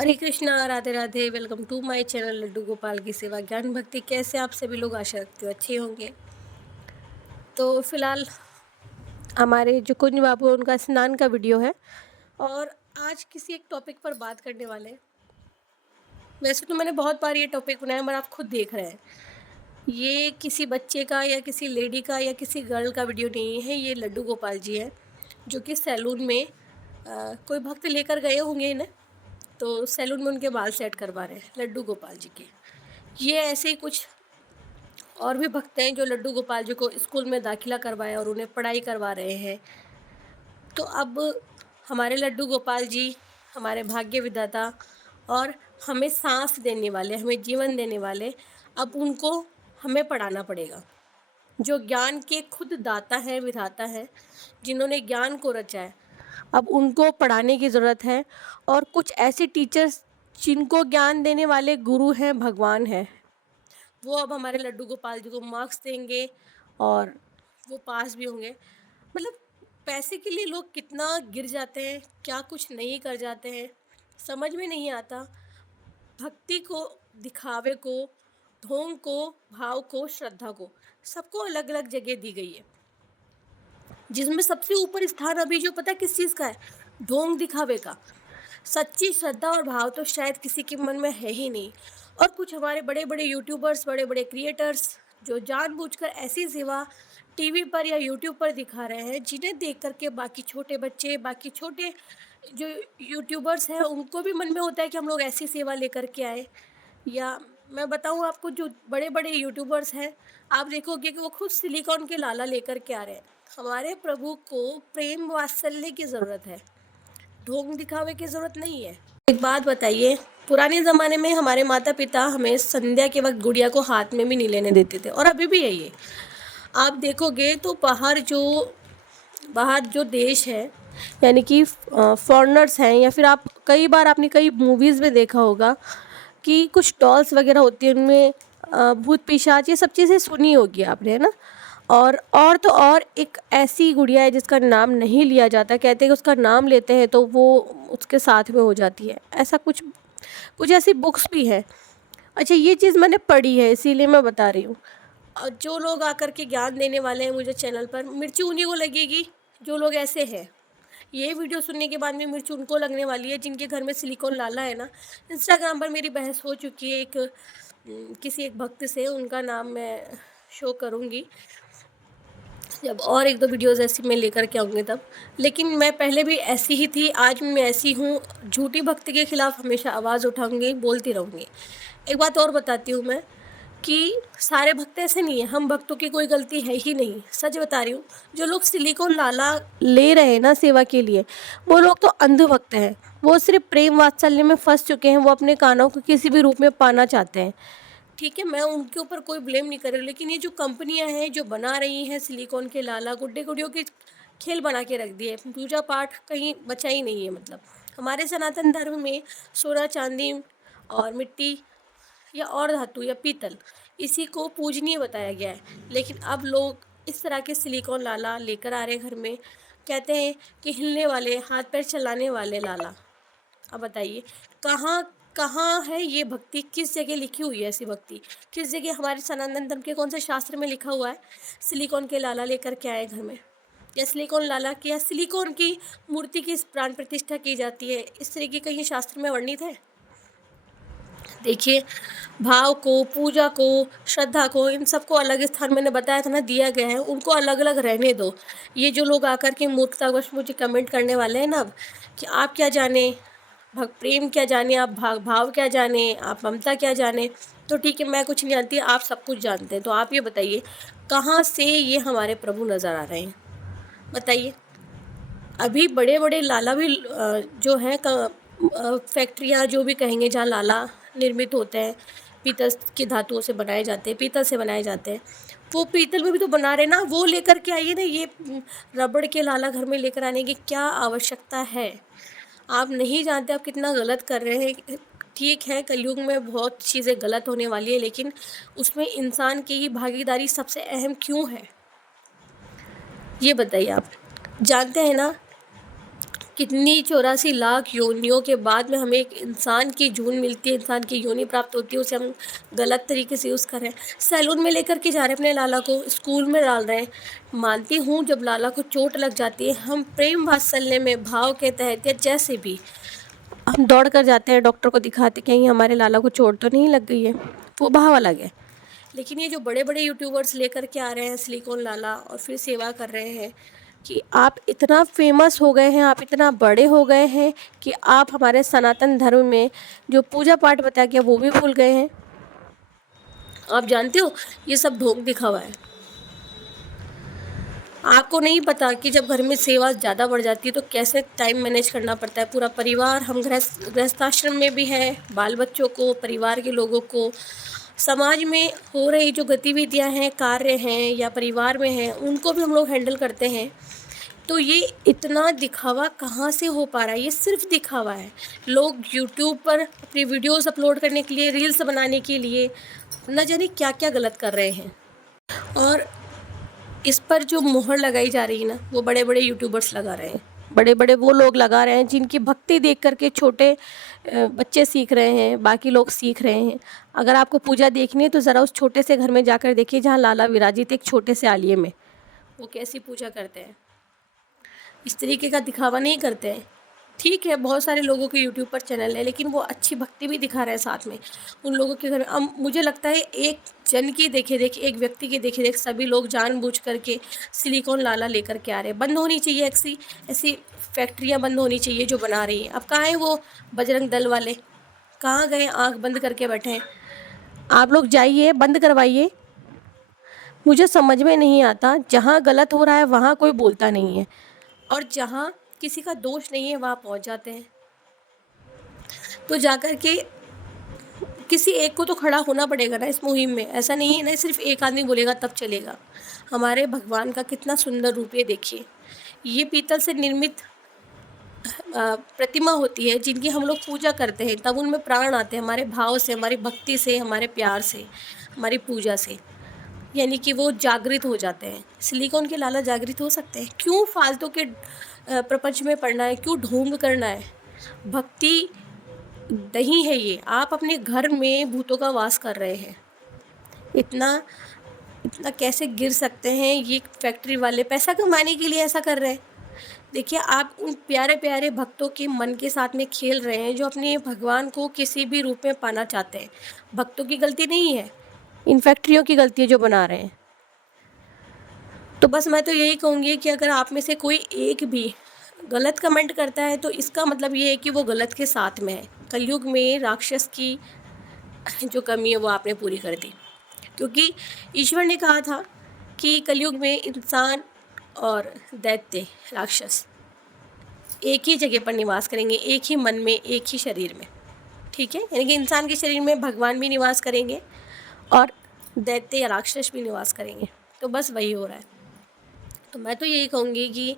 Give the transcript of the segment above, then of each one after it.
Hare Krishna, Radhe Radhe. Welcome to my channel Laddu Gopal की सेवा ज्ञान भक्ति। कैसे आप सभी लोग, आशा रखते हो अच्छे होंगे। तो फिलहाल हमारे जो कुंज बाबू है उनका स्नान का वीडियो है और आज किसी एक टॉपिक पर बात करने वाले हैं। वैसे तो मैंने बहुत बार ये टॉपिक बनाया, मगर आप खुद देख रहे हैं ये किसी बच्चे का या किसी लेडी का या किसी गर्ल का वीडियो नहीं है। ये लड्डू गोपाल जी हैं जो कि सैलून में कोई भक्त लेकर गए होंगे इन्हें, तो सैलून में उनके बाल सेट करवा रहे हैं लड्डू गोपाल जी के। ये ऐसे ही कुछ और भी भक्त हैं जो लड्डू गोपाल जी को स्कूल में दाखिला करवाया और उन्हें पढ़ाई करवा रहे हैं। तो अब हमारे लड्डू गोपाल जी हमारे भाग्य विधाता और हमें सांस देने वाले, हमें जीवन देने वाले, अब उनको हमें पढ़ाना पड़ेगा। जो ज्ञान के खुद दाता हैं, विधाता हैं, जिन्होंने ज्ञान को रचा है, अब उनको पढ़ाने की ज़रूरत है। और कुछ ऐसे टीचर्स जिनको ज्ञान देने वाले गुरु हैं, भगवान हैं, वो अब हमारे लड्डू गोपाल जी को मार्क्स देंगे और वो पास भी होंगे। मतलब पैसे के लिए लोग कितना गिर जाते हैं, क्या कुछ नहीं कर जाते हैं, समझ में नहीं आता। भक्ति को, दिखावे को, ढोंग को, भाव को, श्रद्धा को, सबको अलग अलग जगह दी गई है, जिसमें सबसे ऊपर स्थान अभी जो पता है किस चीज़ का है? ढोंग दिखावे का। सच्ची श्रद्धा और भाव तो शायद किसी के मन में है ही नहीं। और कुछ हमारे बड़े बड़े यूट्यूबर्स, बड़े बड़े क्रिएटर्स जो जानबूझकर ऐसी सेवा टीवी पर या यूट्यूब पर दिखा रहे हैं, जिन्हें देख करके बाकी छोटे बच्चे, बाकी छोटे जो यूट्यूबर्स हैं, उनको भी मन में होता है कि हम लोग ऐसी सेवा लेकर के आए। या मैं बताऊं आपको, जो बड़े बड़े यूट्यूबर्स हैं, आप देखोगे कि वो खुद सिलिकॉन के लाला लेकर के आ रहे हैं। हमारे प्रभु को प्रेम वात्सल्य की ज़रूरत है, ढोंग दिखावे की ज़रूरत नहीं है। एक बात बताइए, पुराने ज़माने में हमारे माता पिता हमें संध्या के वक्त गुड़िया को हाथ में भी नहीं लेने देते थे, और अभी भी है ये। आप देखोगे तो बाहर जो देश है, यानी कि फॉरेनर्स हैं, या फिर आप कई बार आपने कई मूवीज़ में देखा होगा कि कुछ डॉल्स वगैरह होती है, उनमें भूत पिशाच, ये सब चीज़ें सुनी होगी आपने, है ना। और तो और एक ऐसी गुड़िया है जिसका नाम नहीं लिया जाता, कहते हैं कि उसका नाम लेते हैं तो वो उसके साथ में हो जाती है। ऐसा कुछ कुछ ऐसी बुक्स भी हैं। अच्छा, ये चीज़ मैंने पढ़ी है, इसीलिए मैं बता रही हूँ। और जो लोग आकर के ज्ञान देने वाले हैं मुझे चैनल पर, मिर्ची उन्हीं को लगेगी जो लोग ऐसे हैं। ये वीडियो सुनने के बाद में मिर्च उनको लगने वाली है जिनके घर में सिलिकॉन लाला है ना। इंस्टाग्राम पर मेरी बहस हो चुकी है किसी एक भक्त से, उनका नाम मैं शो करूँगी जब और एक दो वीडियोज़ ऐसी मैं लेकर के आऊँगी तब। लेकिन मैं पहले भी ऐसी ही थी, आज भी मैं ऐसी हूँ। झूठी भक्ति के खिलाफ हमेशा आवाज़ उठाऊँगी, बोलती रहूँगी। एक बात और बताती हूँ मैं कि सारे भक्त ऐसे नहीं हैं, हम भक्तों की कोई गलती है ही नहीं, सच बता रही हूँ। जो लोग सिलिकॉन लाला ले रहे हैं ना सेवा के लिए, वो लोग तो अंध भक्त हैं। वो सिर्फ प्रेम वात्सल्य में फंस चुके हैं, वो अपने कानों को किसी भी रूप में पाना चाहते हैं। ठीक है, मैं उनके ऊपर कोई ब्लेम नहीं कर रही, लेकिन ये जो कंपनियां हैं जो बना रही हैं सिलिकॉन के लाला, गुड्डे गुड़ियों के खेल बना के रख दिए। पूजा पाठ कहीं बचा ही नहीं है। मतलब हमारे सनातन धर्म में सोना, चांदी और मिट्टी या और धातु या पीतल, इसी को पूजनीय बताया गया है। लेकिन अब लोग इस तरह के सिलिकॉन लाला लेकर आ रहे हैं घर में, कहते हैं कि हिलने वाले, हाथ पैर चलाने वाले लाला। अब बताइए, कहाँ कहाँ है ये भक्ति? किस जगह लिखी हुई है ऐसी भक्ति? किस जगह हमारे सनातन धर्म के कौन से शास्त्र में लिखा हुआ है सिलिकॉन के लाला लेकर के आए घर में, या सिलिकॉन लाला की या सिलिकॉन की मूर्ति की प्राण प्रतिष्ठा की जाती है, इस तरह की कहीं शास्त्र में वर्णित है? देखिए, भाव को, पूजा को, श्रद्धा को, इन सबको अलग स्थान मैंने बताया था ना दिया गया है, उनको अलग अलग रहने दो। ये जो लोग आकर के मूर्खतावश मुझे कमेंट करने वाले हैं ना अब, कि आप क्या जाने भक्त प्रेम, क्या जाने आप भाव क्या जाने, आप ममता क्या जाने, तो ठीक है, मैं कुछ नहीं जानती, आप सब कुछ जानते हैं। तो आप ये बताइए, कहाँ से ये हमारे प्रभु नज़र आ रहे हैं? बताइए। अभी बड़े बड़े लाला भी जो हैं फैक्ट्रियाँ जो भी कहेंगे जहाँ लाला निर्मित होते हैं, पीतल की धातुओं से बनाए जाते हैं, पीतल से बनाए जाते हैं, वो पीतल में भी तो बना रहे ना, वो लेकर के आइए ना। ये रबड़ के लाला घर में लेकर आने की क्या आवश्यकता है? आप नहीं जानते आप कितना गलत कर रहे हैं। ठीक है, कलयुग में बहुत चीज़ें गलत होने वाली है, लेकिन उसमें इंसान की ही भागीदारी सबसे अहम क्यों है? ये बताइए। आप जानते हैं ना कितनी 84 लाख योनियों के बाद में हमें एक इंसान की जून मिलती है, इंसान की योनि प्राप्त होती है, उसे हम गलत तरीके से यूज़ कर रहे हैं। सैलून में लेकर के जा रहे हैं अपने लाला को, स्कूल में डाल रहे हैं। मानती हूँ जब लाला को चोट लग जाती है, हम प्रेम वात्सल्य में भाव के तहत या जैसे भी हम दौड़ कर जाते हैं डॉक्टर को दिखाते, कहीं हमारे लाला को चोट तो नहीं लग गई है, वो भाव अलग है। लेकिन ये जो बड़े बड़े यूट्यूबर्स लेकर के आ रहे हैं सिलिकॉन लाला और फिर सेवा कर रहे हैं कि आप इतना फेमस हो गए हैं, आप इतना बड़े हो गए हैं कि आप हमारे सनातन धर्म में जो पूजा पाठ बताया गया वो भी भूल गए हैं। आप जानते हो ये सब ढोंग दिखावा है। आपको नहीं पता कि जब घर में सेवा ज़्यादा बढ़ जाती है तो कैसे टाइम मैनेज करना पड़ता है। पूरा परिवार, हम गृहस्थाश्रम में भी हैं, बाल बच्चों को, परिवार के लोगों को, समाज में हो रही जो गतिविधियां हैं, कार्य हैं या परिवार में हैं, उनको भी हम लोग हैंडल करते हैं। तो ये इतना दिखावा कहाँ से हो पा रहा है? ये सिर्फ दिखावा है। लोग यूट्यूब पर अपनी वीडियोस अपलोड करने के लिए, रील्स बनाने के लिए न जाने क्या क्या गलत कर रहे हैं। और इस पर जो मोहर लगाई जा रही है ना, वो बड़े बड़े यूट्यूबर्स लगा रहे हैं, बड़े बड़े वो लोग लगा रहे हैं जिनकी भक्ति देख करके छोटे बच्चे सीख रहे हैं, बाकी लोग सीख रहे हैं। अगर आपको पूजा देखनी है तो ज़रा उस छोटे से घर में जाकर देखिए जहाँ लाला विराजित एक छोटे से आलिये में, वो कैसी पूजा करते हैं। इस तरीके का दिखावा नहीं करते हैं। ठीक है, बहुत सारे लोगों के यूट्यूब पर चैनल है, लेकिन वो अच्छी भक्ति भी दिखा रहे हैं साथ में उन लोगों के घर में। अब मुझे लगता है एक जन की देखे देख, एक व्यक्ति की देखे देख सभी लोग जानबूझ करके सिलिकॉन लाला लेकर के आ रहे हैं। बंद होनी चाहिए ऐसी फैक्ट्रियाँ, बंद होनी चाहिए जो बना रही हैं। अब कहाँ हैं वो बजरंग दल वाले, कहाँ गए? आँख बंद करके बैठे हैं। आप लोग जाइए, बंद करवाइए। मुझे समझ में नहीं आता, जहाँ गलत हो रहा है वहाँ कोई बोलता नहीं है, और जहाँ किसी का दोष नहीं है वहाँ पहुँच जाते हैं। तो जाकर के किसी एक को तो खड़ा होना पड़ेगा ना इस मुहिम में। ऐसा नहीं है ना सिर्फ एक आदमी बोलेगा तब चलेगा। हमारे भगवान का कितना सुंदर रूप है, देखिए। ये पीतल से निर्मित प्रतिमा होती है जिनकी हम लोग पूजा करते हैं, तब उनमें प्राण आते हैं, हमारे भाव से, हमारी भक्ति से, हमारे प्यार से, हमारी पूजा से, यानी कि वो जागृत हो जाते हैं। सिलिकॉन के लाला जागृत हो सकते हैं? क्यों फालतू के प्रपंच में पड़ना है? क्यों ढोंग करना है? भक्ति नहीं है ये। आप अपने घर में भूतों का वास कर रहे हैं। इतना इतना कैसे गिर सकते हैं? ये फैक्ट्री वाले पैसा कमाने के लिए ऐसा कर रहे हैं। देखिए, आप उन प्यारे प्यारे भक्तों के मन के साथ में खेल रहे हैं जो अपने भगवान को किसी भी रूप में पाना चाहते हैं। भक्तों की गलती नहीं है, इन फैक्ट्रियों की गलती है जो बना रहे हैं। तो बस मैं तो यही कहूँगी कि अगर आप में से कोई एक भी गलत कमेंट करता है तो इसका मतलब ये है कि वो गलत के साथ में है। कलयुग में राक्षस की जो कमी है वो आपने पूरी कर दी, क्योंकि ईश्वर ने कहा था कि कलयुग में इंसान और दैत्य, राक्षस एक ही जगह पर निवास करेंगे, एक ही मन में, एक ही शरीर में। ठीक है, यानी कि इंसान के शरीर में भगवान भी निवास करेंगे और दैत्य या राक्षस भी निवास करेंगे। तो बस वही हो रहा है। तो मैं तो यही कहूँगी कि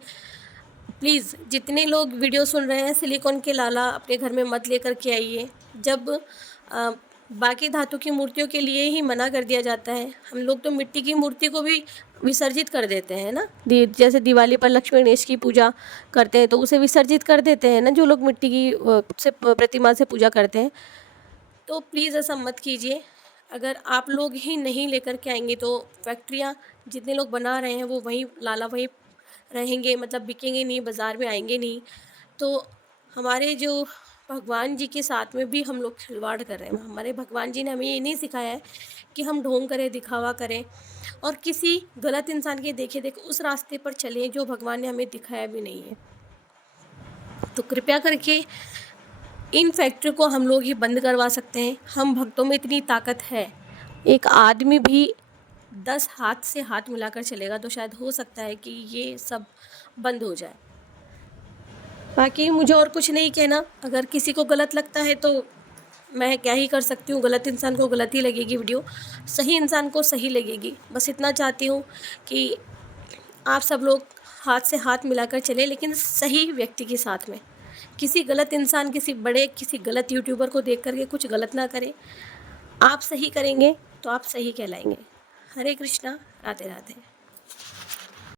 प्लीज़ जितने लोग वीडियो सुन रहे हैं, सिलिकॉन के लाला अपने घर में मत लेकर के आइए। जब बाकी धातु की मूर्तियों के लिए ही मना कर दिया जाता है, हम लोग तो मिट्टी की मूर्ति को भी विसर्जित कर देते हैं ना। जैसे दिवाली पर लक्ष्मी गणेश की पूजा करते हैं तो उसे विसर्जित कर देते हैं ना, जो लोग मिट्टी की से प्रतिमा से पूजा करते हैं। तो प्लीज़ ऐसा मत कीजिए। अगर आप लोग ही नहीं लेकर के आएंगे तो फैक्ट्रियाँ जितने लोग बना रहे हैं वो वहीं लाला वहीं रहेंगे, मतलब बिकेंगे नहीं, बाज़ार में आएंगे नहीं। तो हमारे जो भगवान जी के साथ में भी हम लोग खिलवाड़ कर रहे हैं। हमारे भगवान जी ने हमें ये नहीं सिखाया है कि हम ढोंग करें, दिखावा करें और किसी गलत इंसान के देखे देख उस रास्ते पर चलें जो भगवान ने हमें दिखाया भी नहीं है। तो कृपया करके इन फैक्ट्री को हम लोग ही बंद करवा सकते हैं। हम भक्तों में इतनी ताकत है, एक आदमी भी 10 हाथ से हाथ मिलाकर चलेगा तो शायद हो सकता है कि ये सब बंद हो जाए। बाकी मुझे और कुछ नहीं कहना। अगर किसी को गलत लगता है तो मैं क्या ही कर सकती हूँ। गलत इंसान को गलत ही लगेगी वीडियो, सही इंसान को सही लगेगी। बस इतना चाहती हूँ कि आप सब लोग हाथ से हाथ मिलाकर चलें, लेकिन सही व्यक्ति के साथ में। किसी गलत इंसान, किसी गलत यूट्यूबर को देख करके कुछ गलत ना करें। आप सही करेंगे तो आप सही कहलाएंगे। हरे कृष्णा, राधे राधे।